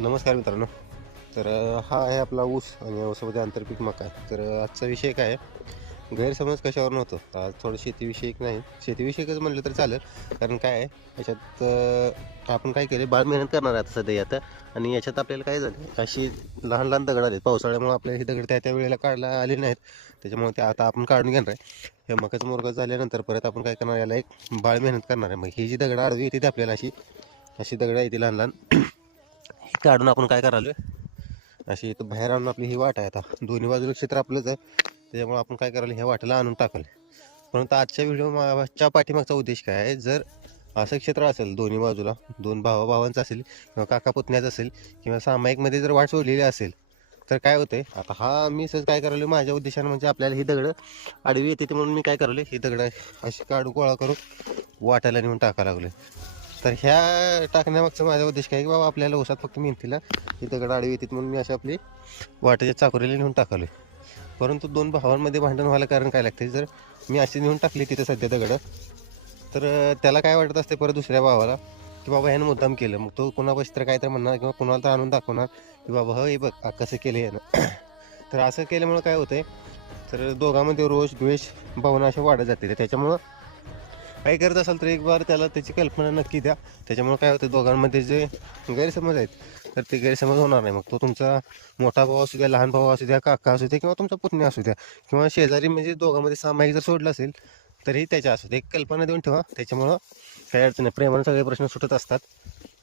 नमस्कार मित्रांनो. तर हा आहे आपला ऊस आणि ऊसामध्ये आंतरपीक मका आहे. तर आजचा विषय काय आहे, गैरसमज कशावर नव्हतं. आज थोडं शेतीविषयक नाही, शेतीविषयकच म्हटलं तर चालेल. कारण काय आहे याच्यात, आपण काय केले, बाळ मेहनत करणार आहे आता सध्या आता. आणि याच्यात आपल्याला काय झालं, अशी लहान लहान दगड आले पावसाळ्यामुळे. आपल्याला हे दगड त्या वेळेला काढला आले नाहीत, त्याच्यामुळे ते आता आपण काढून घेणार आहे. हे मकाचं मोरगं झाल्यानंतर परत आपण काय करणार, याला एक बाळ मेहनत करणार आहे. मग ही जी दगड आडवी येते ती आपल्याला अशी अशी दगड येते लहान लहान, ही काढून आपण काय करायला, अशी इथं बाहेर आणून आपली ही वाट आहे. आता दोन्ही बाजूला क्षेत्र आपलंच आहे, त्याच्यामुळे आपण काय करायला, ह्या वाटेला आणून टाकलं. परंतु आजच्या व्हिडिओच्या पाठीमागचा उद्देश काय आहे, जर असं क्षेत्र असेल दोन्ही बाजूला, दोन भावांचं असेल किंवा काका पुतण्याचं असेल किंवा सामायिकमध्ये जर वाट सोडलेली असेल, तर काय होते, आता हा मी सहज काय करायला माझ्या उद्देशाने, म्हणजे आपल्याला ही दगड आडवी येते ते म्हणून मी काय करायला, ही दगड अशी काढू गोळा करून वाटायला नेऊन टाकायला लागले. तर ह्या टाकण्यामागचा माझा उद्देश काय की बाबा, आपल्याला ऊसात फक्त मेहनतीला ही दगड आडवी येतात म्हणून मी अशी आपली वाटेच्या चाकोरीला नेऊन टाकले. परंतु दोन भावांमध्ये भांडण व्हायला कारण काय लागते, जर मी अशी नेऊन टाकली तिथे सध्या दगड, तर त्याला काय वाटत असते परत दुसऱ्या भावाला, की बाबा ह्यानं मुद्दाम केलं. मग तो कुणापाशी तर काय तर म्हणणार किंवा कुणाला तर आणून दाखवणार की बाबा हे बघ कसं केलं यानं. तर असं केल्यामुळं काय होतंय, तर दोघांमध्ये रोष द्वेष भावना अशा वाढत जाते. त्याच्यामुळं काही करत असाल तर एक बार त्याला त्याची कल्पना नक्की द्या. त्याच्यामुळे काय होतं, दोघांमध्ये जे गैरसमज आहेत तर ते गैरसमज होणार नाही. मग तो तुमचा मोठा भाऊ असू द्या, लहान भाऊ असू द्या, काका असू द्या किंवा तुमचा पुतण्या असू द्या किंवा शेजारी, म्हणजे दोघांमध्ये सामायिक जर सोडलं असेल तरी त्याच्या असू द्या, एक कल्पना देऊन ठेवा. त्याच्यामुळं काही अडचण नाही, प्रेमाने सगळे प्रश्न सुटत असतात.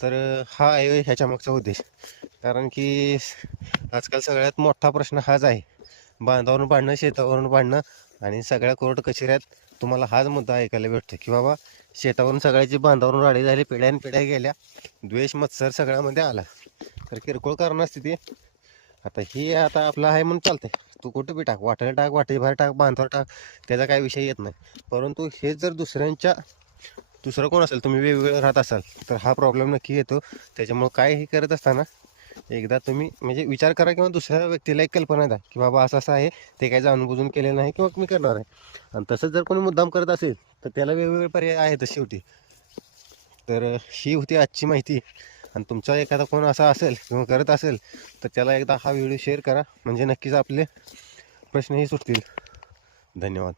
तर हा आहे ह्याच्या मागचा उद्देश. कारण की आजकाल सगळ्यात मोठा प्रश्न हाच आहे, बांधावरून पाडणं, शेतावरून पाडणं. आणि सगळ्या कोर्ट कचेऱ्यात तुम्हाला हाच मुद्दा ऐकायला भेटतो की बाबा, शेतावरून सगळ्याची बांधावरून राडी झाली, पिढ्यान पिढ्या गेल्या, द्वेष मत्सर सगळ्यामध्ये आला. तर किरकोळ कारण असते ती. आता ही आता आपलं आहे म्हणून चालतंय, तू कुठं बी टाक, वाटायला टाक, वाटे बाहेर टाक, बांधावर टाक, त्याचा काही विषय येत नाही. परंतु हे जर दुसरं कोण असेल, तुम्ही वेगवेगळं राहत असाल, तर हा प्रॉब्लेम नक्की येतो. त्याच्यामुळं काय हे करत असताना एकदा तुम्ही म्हणजे विचार करा किंवा दुसऱ्या व्यक्तीला एक कल्पना द्या की बाबा असं असं आहे, ते काही जाणून बुजून केलेलं नाही किंवा मी करणार आहे. आणि तसंच जर कोणी मुद्दाम करत असेल तर त्याला वेगवेगळे पर्याय आहेतच शेवटी. तर ही होती आजची माहिती. आणि तुमचा एखादा कोण असा असेल किंवा करत असेल तर त्याला एकदा हा व्हिडिओ शेअर करा, म्हणजे नक्कीच आपले प्रश्नही सुटतील. धन्यवाद.